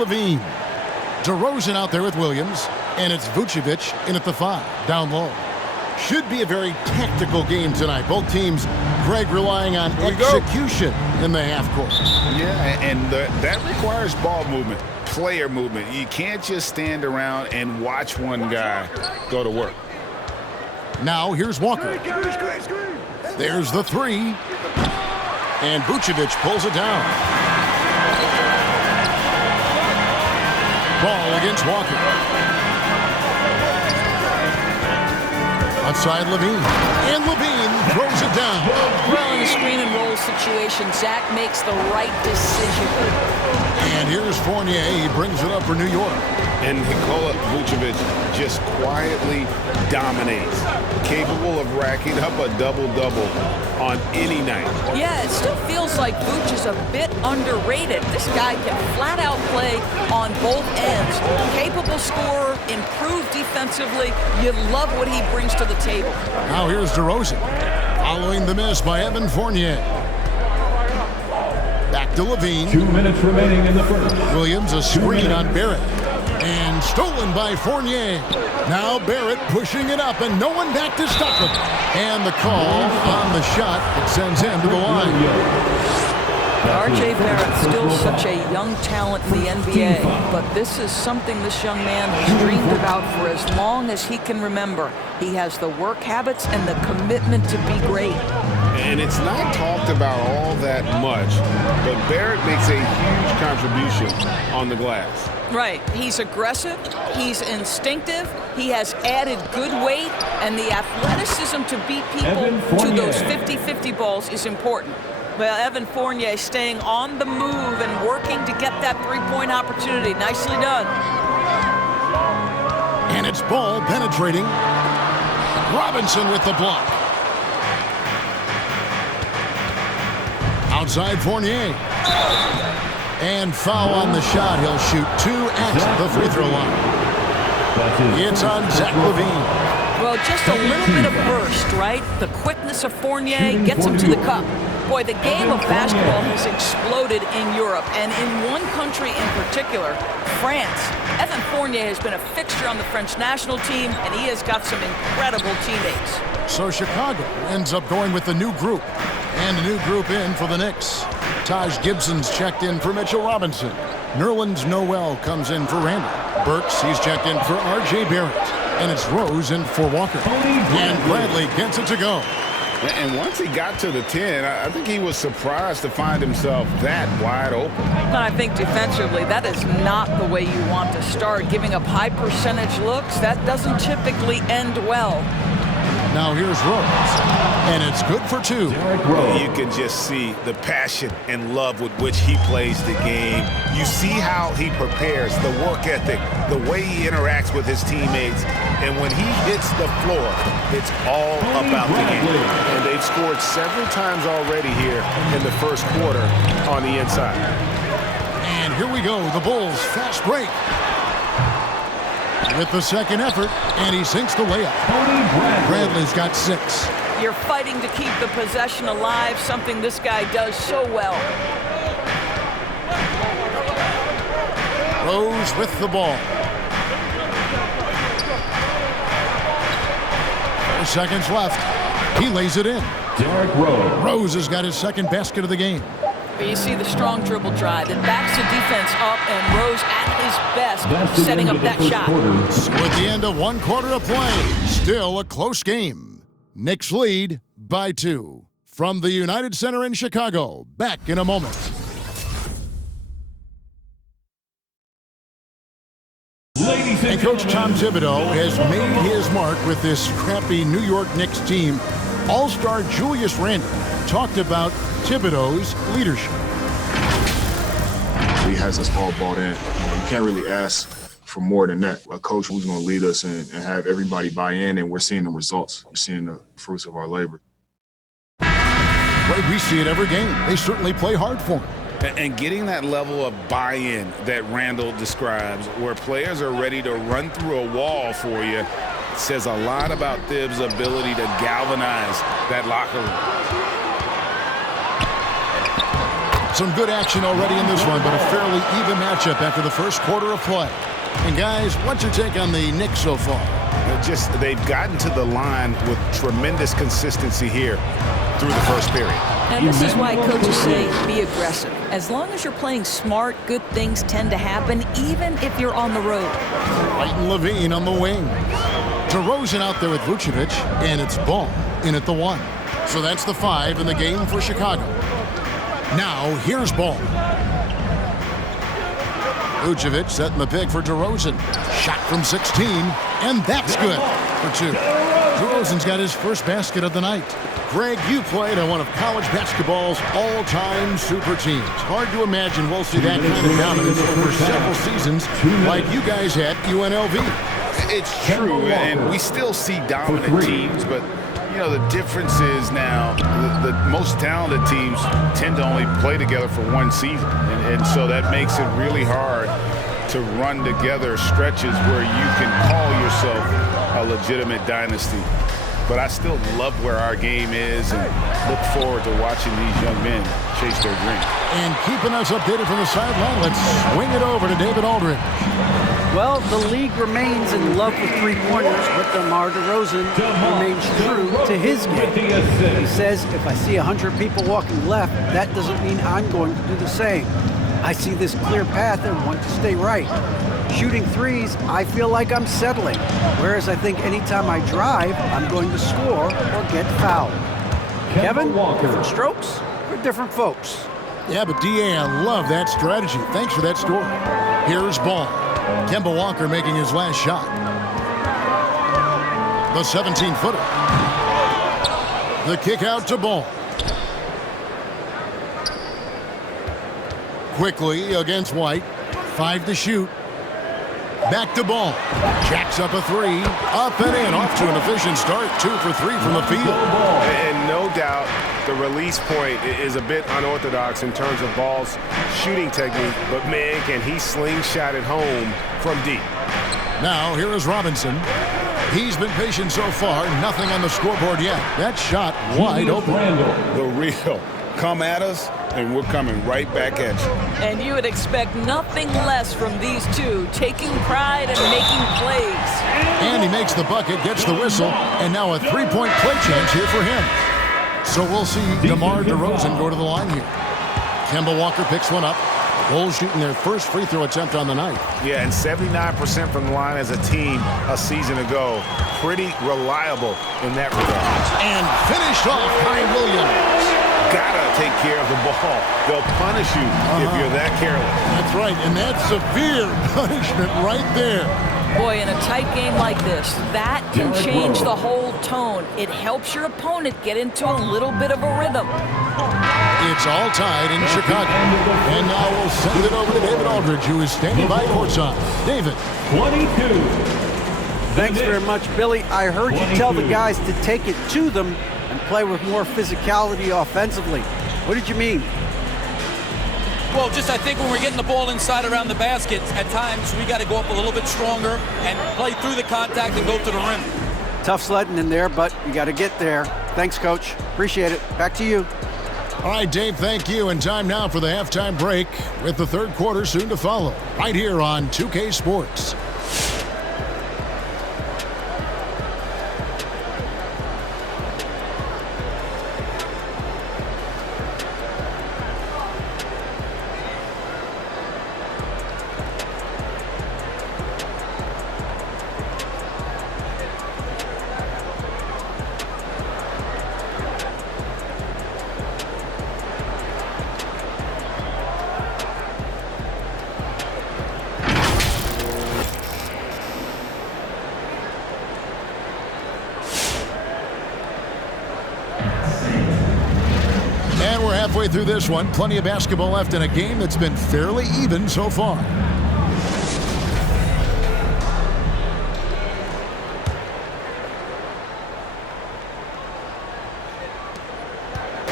Lavine. DeRozan out there with Williams, and it's Vucevic in at the 5, down low. Should be a very tactical game tonight. Both teams, Greg, relying on execution in the half court. Yeah, and that requires ball movement, player movement. You can't just stand around and watch one guy go to work. Now here's Walker. There's the 3. And Vucevic pulls it down. Ball against Walker. Outside Lavine. And Lavine throws it down. Well, in a screen and roll situation, Zach makes the right decision. And here's Fournier. He brings it up for New York. And Nikola Vucevic just quietly dominates, capable of racking up a double-double on any night. Yeah, it still feels like Vuce is a bit underrated. This guy can flat-out play on both ends. Capable scorer, improved defensively. You love what he brings to the table. Now here's DeRozan, following the miss by Evan Fournier. Back to Lavine. 2 minutes remaining in the first. Williams, a screen on Barrett. And stolen by Fournier. Now Barrett pushing it up, and no one back to stop him. And the call on the shot that sends him to the line. R.J. Barrett, still such a young talent in the NBA, but this is something this young man has dreamed about for as long as he can remember. He has the work habits and the commitment to be great. And it's not talked about all that much, but Barrett makes a huge contribution on the glass. Right. He's aggressive. He's instinctive. He has added good weight, and the athleticism to beat people to those 50-50 balls is important. Well, Evan Fournier staying on the move and working to get that three-point opportunity. Nicely done. And it's ball penetrating. Robinson with the block. Outside Fournier. And foul on the shot. He'll shoot 2 at the free throw line. It's on Zach Lavine. Well, just a little bit of burst, right? The quickness of Fournier gets him to the cup. Boy, the game of basketball has exploded in Europe, and in one country in particular, France. Evan Fournier has been a fixture on the French national team, and he has got some incredible teammates. So Chicago ends up going with the new group. And a new group in for the Knicks. Taj Gibson's checked in for Mitchell Robinson. Nerlens Noel comes in for Randle. Burks, he's checked in for R.J. Barrett. And it's Rose in for Walker. And Bradley gets it to go. And once he got to the 10, I think he was surprised to find himself that wide open. But I think defensively, that is not the way you want to start. Giving up high percentage looks, that doesn't typically end well. Now here's Rose. And it's good for 2. You can just see the passion and love with which he plays the game. You see how he prepares, the work ethic, the way he interacts with his teammates. And when he hits the floor, it's all about the game. And they've scored several times already here in the first quarter on the inside. And here we go, the Bulls fast break. With the second effort, and he sinks the layup. Bradley's got 6. You're fighting to keep the possession alive, something this guy does so well. Rose with the ball. 4 seconds left. He lays it in. Rose has got his second basket of the game. You see the strong dribble drive. It backs the defense up, and Rose at his best setting up that shot. So at the end of 1 quarter of play, still a close game. Knicks lead by 2. From the United Center in Chicago, back in a moment. And Coach Tom Thibodeau has made his mark with this scrappy New York Knicks team. All-star Julius Randle talked about Thibodeau's leadership. He has us all bought in. You can't really ask for more than that. A coach who's going to lead us and have everybody buy in, and we're seeing the results. We're seeing the fruits of our labor. Right, we see it every game. They certainly play hard for him. And getting that level of buy-in that Randle describes, where players are ready to run through a wall for you, says a lot about Thibs' ability to galvanize that locker room. Some good action already in this one, but a fairly even matchup after the first quarter of play. And guys, what's your take on the Knicks so far? They've gotten to the line with tremendous consistency here through the first period. And this is why coaches say be aggressive. As long as you're playing smart, good things tend to happen, even if you're on the road. Fighting Lavine on the wing. DeRozan out there with Vucevic, and it's Ball in at the 1. So that's the 5 in the game for Chicago. Now, here's Ball. Vucevic setting the pick for DeRozan. Shot from 16, and that's good for 2. DeRozan's got his first basket of the night. Greg, you played on one of college basketball's all-time super teams. Hard to imagine we'll see that kind of dominance over several seasons like you guys had UNLV. It's true, and we still see dominant teams, but you know, the difference is now the most talented teams tend to only play together for one season. And so that makes it really hard to run together stretches where you can call yourself a legitimate dynasty. But I still love where our game is and look forward to watching these young men chase their dream. And keeping us updated from the sideline, let's swing it over to David Aldridge. Well, the league remains in love with three-pointers, but DeMar DeRozan remains true to his game. He says, if I see 100 people walking left, that doesn't mean I'm going to do the same. I see this clear path and want to stay right. Shooting threes, I feel like I'm settling, whereas I think anytime I drive, I'm going to score or get fouled. Kevin, different strokes for different folks. Yeah, but D.A., I love that strategy. Thanks for that story. Here's Ball. Kemba Walker making his last shot. The 17-footer. The kick out to Ball. Quickly against White. 5 to shoot. Back to Ball. Jacks up a 3. Up and in. Off to an efficient start. 2 for 3 from the field. And no doubt the release point is a bit unorthodox in terms of Ball's shooting technique. But, man, can he slingshot it home from deep. Now, here is Robinson. He's been patient so far. Nothing on the scoreboard yet. That shot wide open. The real come at us, and we're coming right back at you. And you would expect nothing less from these two, taking pride and making plays. And he makes the bucket, gets the whistle, and now a three-point play chance here for him. So we'll see DeMar DeRozan go to the line here. Kemba Walker picks one up. Bulls shooting their first free throw attempt on the night. Yeah, and 79% from the line as a team a season ago. Pretty reliable in that regard. And finished off by Williams. Gotta take care of the ball. They'll punish you if you're that careless. That's right, and that's severe punishment right there. Boy, in a tight game like this, that can change the whole tone. It helps your opponent get into a little bit of a rhythm. It's all tied in Chicago. And now we'll send it over to David Aldridge, who is standing by courtside. David. 22. Thanks very much, Billy. I heard you tell the guys to take it to them and play with more physicality offensively. What did you mean? Well, just I think when we're getting the ball inside around the basket, at times we got to go up a little bit stronger and play through the contact and go to the rim. Tough sledding in there, but you got to get there. Thanks, Coach. Appreciate it. Back to you. All right, Dave, thank you. And time now for the halftime break with the third quarter soon to follow. Right here on 2K Sports. Halfway through this one, plenty of basketball left in a game that's been fairly even so far.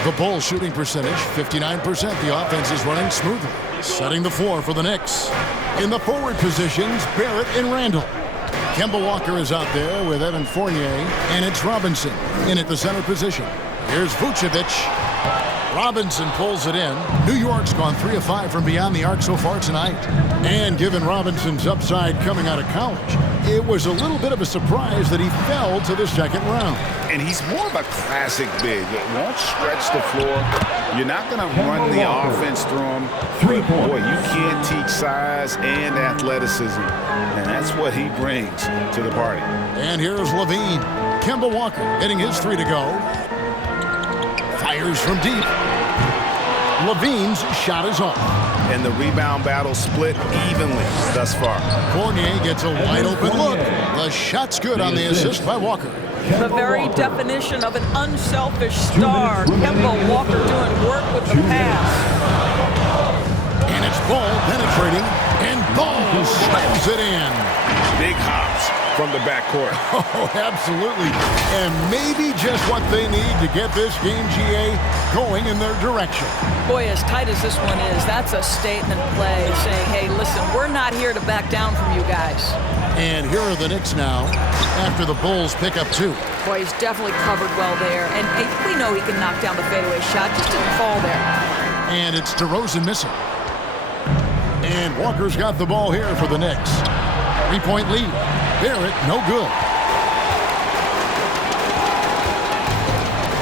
The Bulls shooting percentage, 59%. The offense is running smoothly. Setting the floor for the Knicks. In the forward positions, Barrett and Randle. Kemba Walker is out there with Evan Fournier, and it's Robinson in at the center position. Here's Vucevic. Robinson pulls it in. New York's gone 3 of 5 from beyond the arc so far tonight. And given Robinson's upside coming out of college, it was a little bit of a surprise that he fell to the second round. And he's more of a classic big. It won't stretch the floor. You're not going to run the offense through him. But boy, you can't teach size and athleticism. And that's what he brings to the party. And here's Lavine. Kemba Walker hitting his 3 to go. Fires from deep. Lavine's shot is off. And the rebound battle split evenly thus far. Fournier gets a wide open look. The shot's good on the assist by Walker. The very definition of an unselfish star. Kemba Walker doing work with the pass. And it's Ball penetrating. And Ball slams it in. Big hops from the backcourt. Oh, absolutely. And maybe just what they need to get this game, GA, going in their direction. Boy, as tight as this one is, that's a statement play saying, hey, listen, we're not here to back down from you guys. And here are the Knicks now after the Bulls pick up 2. Boy, he's definitely covered well there. And we know he can knock down the fadeaway shot. Just didn't fall there. And it's DeRozan missing. And Walker's got the ball here for the Knicks. 3-point lead. Barrett, no good.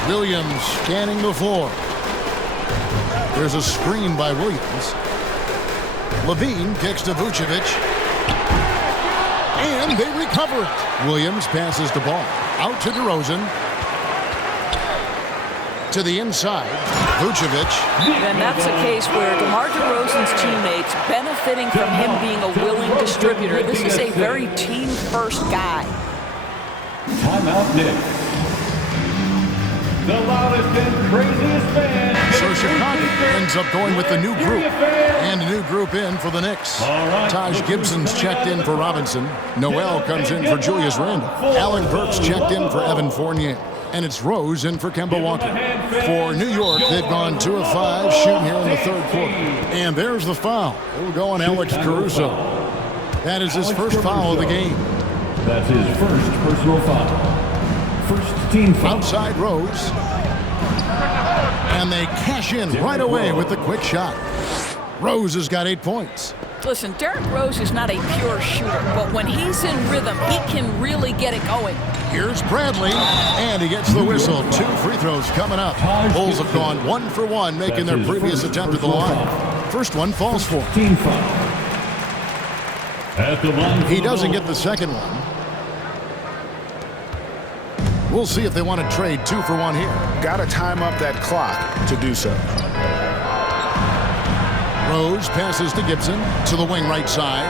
Williams scanning the floor. There's a screen by Williams. Lavine kicks to Vucevic. And they recover it. Williams passes the ball out to DeRozan. To the inside, Vucevic. And that's a case where DeMar DeRozan's teammates benefiting from him being a willing distributor. This is a very team-first guy. Timeout Knicks. The loudest and craziest fan. So Chicago ends up going with the new group. And a new group in for the Knicks. Taj Gibson's checked in for Robinson. Noel comes in for Julius Randle. Alec Burks checked in for Evan Fournier. And it's Rose in for Kemba Walker. For New York, they've gone 2 of 5 shooting here in the third quarter. And there's the foul. It'll go on Alex Caruso. That is his first foul of the game. That's his first personal foul. First team foul. Outside Rose. And they cash in right away with the quick shot. Rose has got 8 points. Listen, Derrick Rose is not a pure shooter, but when he's in rhythm, he can really get it going. Here's Bradley, and he gets the whistle. 2 free throws coming up. Bulls have gone 1 for 1, making their previous attempt at the line. First one falls for him. Team foul. At the line. He doesn't get the second one. We'll see if they want to trade 2 for 1 here. Got to time up that clock to do so. Rose passes to Gibson to the wing right side.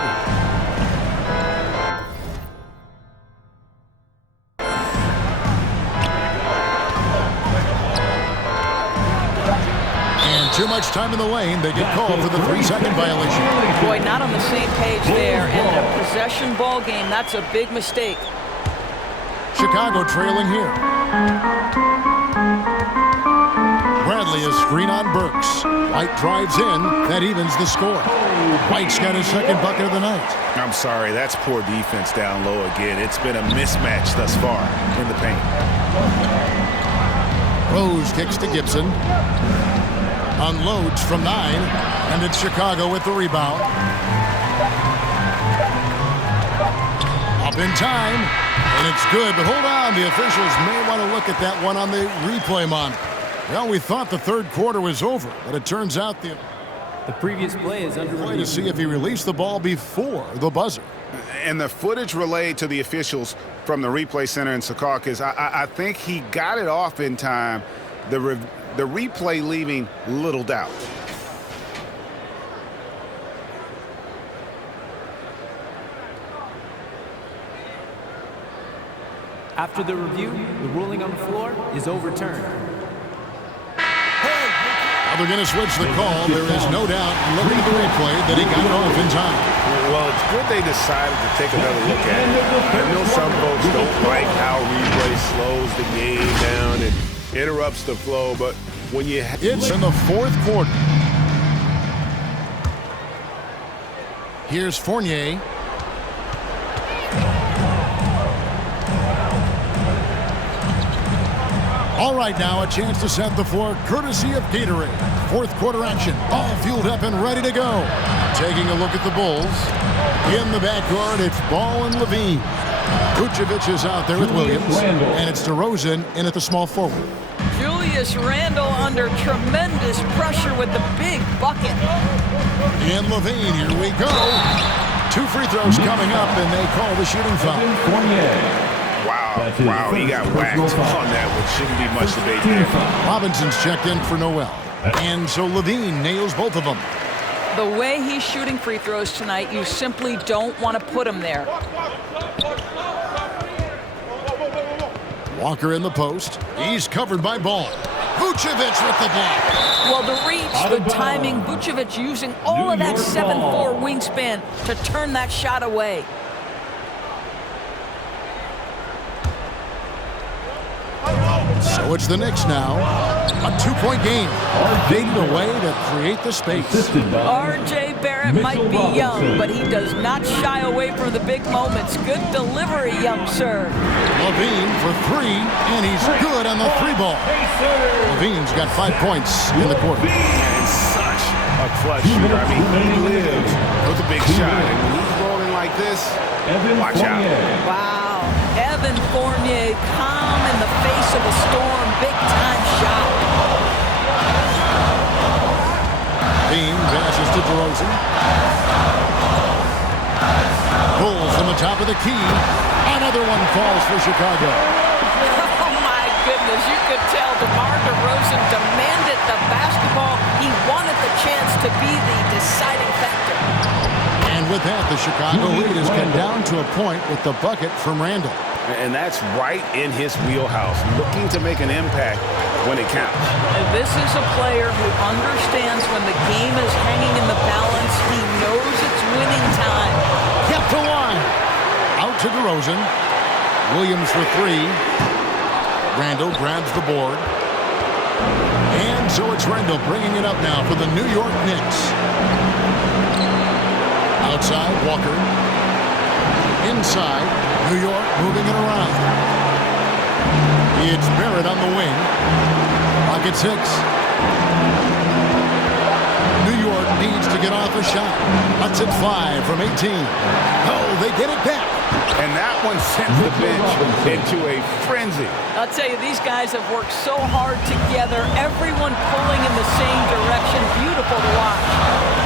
And too much time in the lane. They get called for the 3-second violation. Boy, not on the same page there. And in a possession ball game, that's a big mistake. Chicago trailing here. Bradley is screen on Burks. White drives in. That evens the score. White's got his second bucket of the night. I'm sorry, that's poor defense down low again. It's been a mismatch thus far in the paint. Rose kicks to Gibson. Unloads from 9. And it's Chicago with the rebound. Up in time. And it's good, but hold on. The officials may want to look at that one on the replay monitor. Well, we thought the third quarter was over, but it turns out the previous play is under review. To see if he released the ball before the buzzer. And the footage relayed to the officials from the replay center in Secaucus, I think he got it off in time. The replay leaving little doubt. After the review, the ruling on the floor is overturned. They're going to switch the call. There is no doubt, looking at the replay, that he got it off in time. Well, it's good they decided to take another look at it. I know some folks don't like how replay slows the game down and interrupts the flow, but when you... It's in the fourth quarter. Here's Fournier. All right, now a chance to set the floor courtesy of Gatorade. Fourth quarter action, all fueled up and ready to go. Taking a look at the Bulls. In the backcourt, it's Ball and Lavine. Vucevic is out there with Williams, and it's DeRozan in at the small forward. Julius Randle under tremendous pressure with the big bucket. In Lavine, here we go. 2 free throws coming up, and they call the shooting foul. Wow, he got whacked on that, which shouldn't be much debate there. Robinson's checked in for Noel, and so Lavine nails both of them. The way he's shooting free throws tonight, you simply don't want to put him there. Walker in the post. He's covered by Ball. Vucevic with the block. Well, the reach, the timing, Vucevic using all of that 7'4" wingspan to turn that shot away. So it's the Knicks now. A 2-point game. Fading away to create the space. R.J. Barrett might be young, but he does not shy away from the big moments. Good delivery, young sir. Lavine for 3, and he's good on the 3-ball. Lavine's got 5 points in the quarter. And such a clutch shooter. I mean, he lives with a big shot. And when he's rolling like this, watch out. Wow. Evan Fournier, calm in the face of a storm. Big-time shot. Bean passes to DeRozan. Bulls from the top of the key. Another one falls for Chicago. Oh, my goodness. You could tell DeMar DeRozan demanded the basketball. He wanted the chance to be the deciding factor. And with that, the Chicago lead has come down to a point with the bucket from Randle. And that's right in his wheelhouse, looking to make an impact when it counts. This is a player who understands when the game is hanging in the balance. He knows it's winning time. Kept the line. Out to DeRozan. Williams for 3. Randle grabs the board. And so it's Randle bringing it up now for the New York Knicks. Outside, Walker. Inside, New York moving it around. It's Barrett on the wing. Pocket 6. New York needs to get off a shot. Let's it fly from 18. Oh, they get it back. And that one sent the bench into a frenzy. I'll tell you, these guys have worked so hard together. Everyone pulling in the same direction. Beautiful to watch.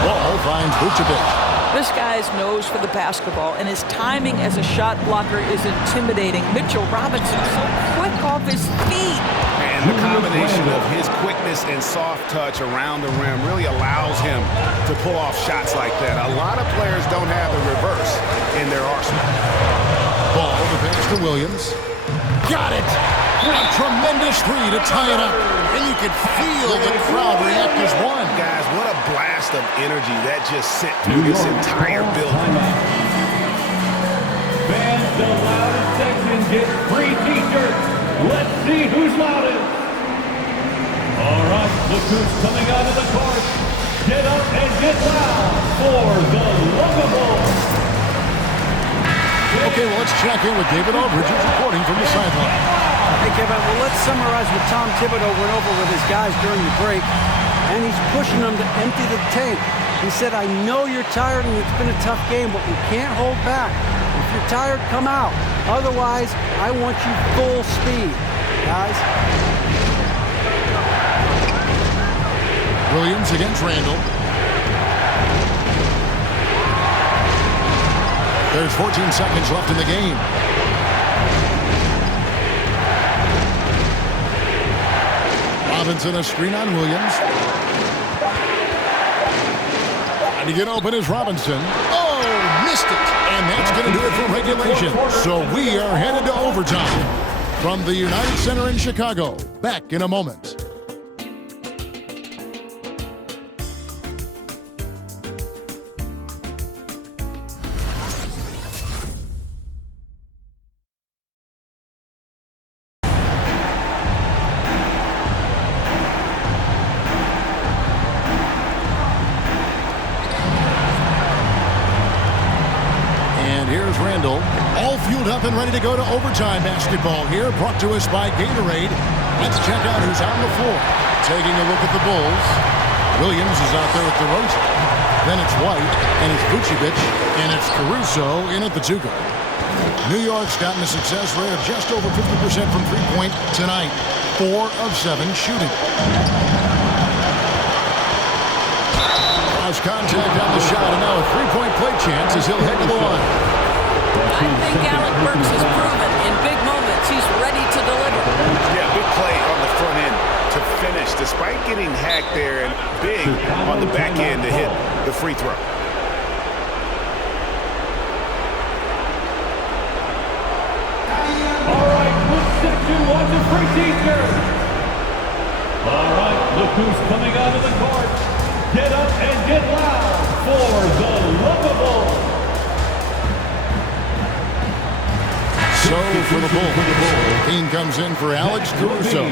Ball finds Vucevic. This guy's nose for the basketball, and his timing as a shot blocker is intimidating. Mitchell Robinson so quick off his feet. And the combination of his quickness and soft touch around the rim really allows him to pull off shots like that. A lot of players don't have the reverse in their arsenal. Ball the pass to Williams. Got it! A tremendous 3 to tie it up. And you could feel the crowd react as one. Guys, what a blast of energy that just sent through this entire building. Fans, the loudest section gets free t-shirts. Let's see who's loudest. All right, look who's coming out of the court. Get up and get loud for the Bulls. Okay, well, let's check in with David Aldridge, who's reporting from the sideline. Hey, Kevin, well, let's summarize what Tom Thibodeau went over with his guys during the break. And he's pushing them to empty the tank. He said, I know you're tired and it's been a tough game, but we can't hold back. If you're tired, come out. Otherwise, I want you full speed, guys. Williams against Randle. There's 14 seconds left in the game. Robinson a screen on Williams. And to get open is Robinson. Oh, missed it. And that's going to do it for regulation. So we are headed to overtime. From the United Center in Chicago. Back in a moment. Here's Randle, all fueled up and ready to go to overtime basketball here, brought to us by Gatorade. Let's check out who's on the floor. Taking a look at the Bulls. Williams is out there with DeRozan. Then it's White, and it's Vucevic, and it's Caruso in at the two-guard. New York's gotten a success rate of just over 50% from three-point tonight. 4 of 7 shooting. Lost contact on the shot, and now a three-point play chance as he'll head to the line. I think Alec Burks has proven in big moments he's ready to deliver. Yeah, big play on the front end to finish, despite getting hacked there, and big on the back end to hit the free throw. All right, which section wants a free teacher? All right, look who's coming out of the court. Get up and get loud for the Lovable. So for the Bulls, team comes in for Alex Caruso,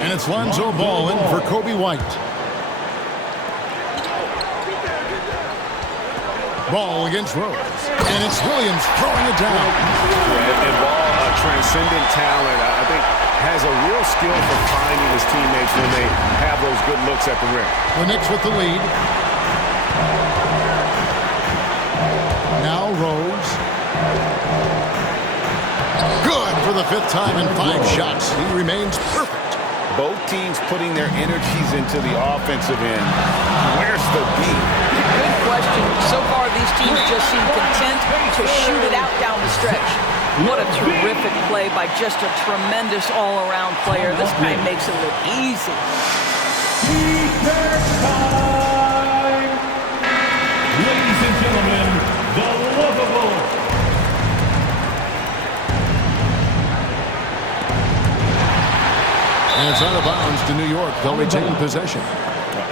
and it's Lonzo Ball in for Kobe White. Ball against Rose, and it's Williams throwing it down. And Ball, a transcendent talent, I think, has a real skill for finding his teammates when they have those good looks at the rim. The Knicks with the lead. Now Rose. Good for the 5th time in 5 shots. He remains perfect. Both teams putting their energies into the offensive end. Where's the beat? Good question. So far, these teams just seem content to shoot it out down the stretch. What a terrific play by just a tremendous all-around player. This guy makes it look easy. Time. Ladies and gentlemen, the Lovable. And it's out of bounds to New York. They'll retain possession.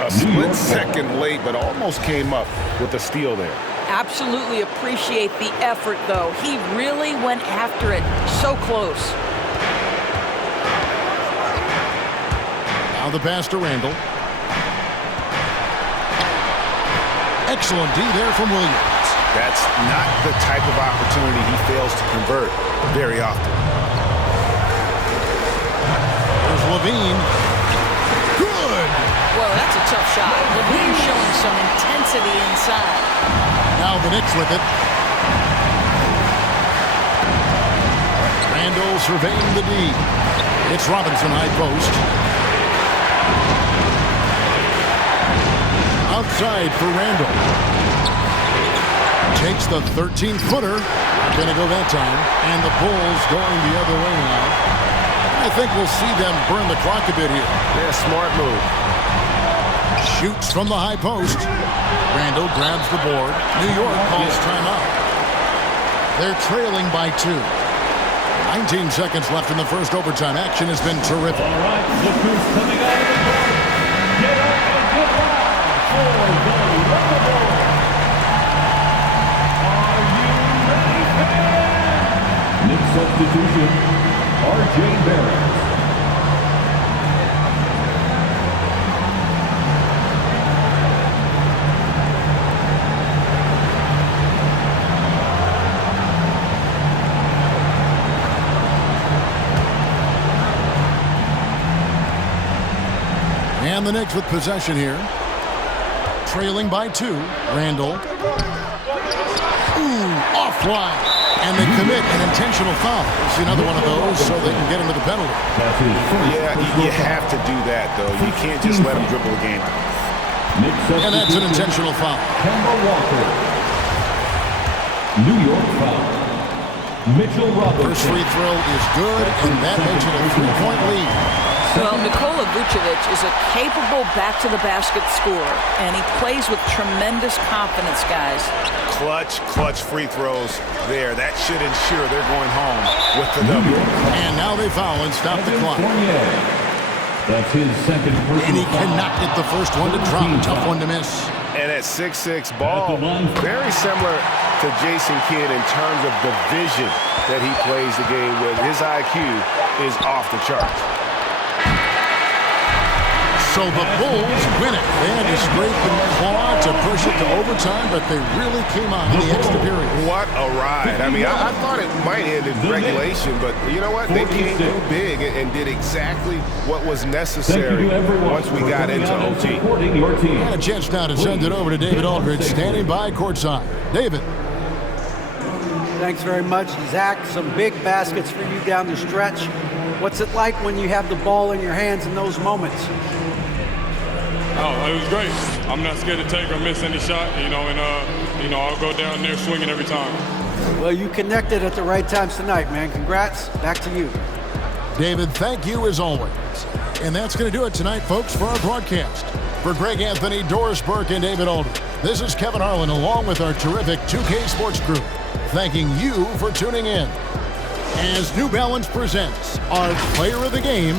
A split second late, but almost came up with a steal there. Absolutely appreciate the effort, though. He really went after it. So close. Now the pass to Randle. Excellent D there from Williams. That's not the type of opportunity he fails to convert very often. There's Lavine. Good. Well, that's a tough shot. Lavine showing some intensity inside. Now the Knicks with it. Randle surveying the D. It's Robinson high post. Outside for Randle. Takes the 13-footer. Gonna go that time. And the Bulls going the other way now. I think we'll see them burn the clock a bit here. Yeah, smart move. Shoots from the high post. Randle grabs the board. New York calls timeout. They're trailing by 2. 19 seconds left in the first overtime. Action has been terrific. All right, look who's coming out of the court. Get up and get loud for the Lovable. Are you ready, fans? Knicks substitution, R.J. Barrett. And the Knicks with possession here. Trailing by 2. Randle. Ooh, offline. And they commit an intentional foul. See another one of those so they can get into the penalty. Yeah, you have to do that, though. You can't just let them dribble the game out. And that's an intentional foul. Kemba Walker. New York foul. Mitchell Robinson. First free throw is good, and that makes it a 3-point lead. Well, Nikola Vucevic is a capable back-to-the-basket scorer, and he plays with tremendous confidence, guys. Clutch free throws there. That should ensure they're going home with the W. And now they foul and stop the clock. That's his second personal And he foul. cannot get the first one to drop. Tough one to miss. And at 6'6", Ball, very similar to Jason Kidd in terms of the vision that he plays the game with. His IQ is off the charts. So the Bulls win it. They had to scrape and claw to push it to overtime, but they really came on in the extra period. What a ride. I mean, I thought it might end in regulation, but you know what? They came through big and did exactly what was necessary once we got into OT. And a chance now to send it over to David Aldridge, standing by courtside. David. Thanks very much, Zach. Some big baskets for you down the stretch. What's it like when you have the ball in your hands in those moments? Oh, it was great. I'm not scared to take or miss any shot, and I'll go down there swinging every time. Well, you connected at the right times tonight, man. Congrats. Back to you. David, thank you as always. And that's going to do it tonight, folks, for our broadcast. For Greg Anthony, Doris Burke, and David Aldridge, this is Kevin Harlan along with our terrific 2K Sports Group, thanking you for tuning in as New Balance presents our Player of the Game.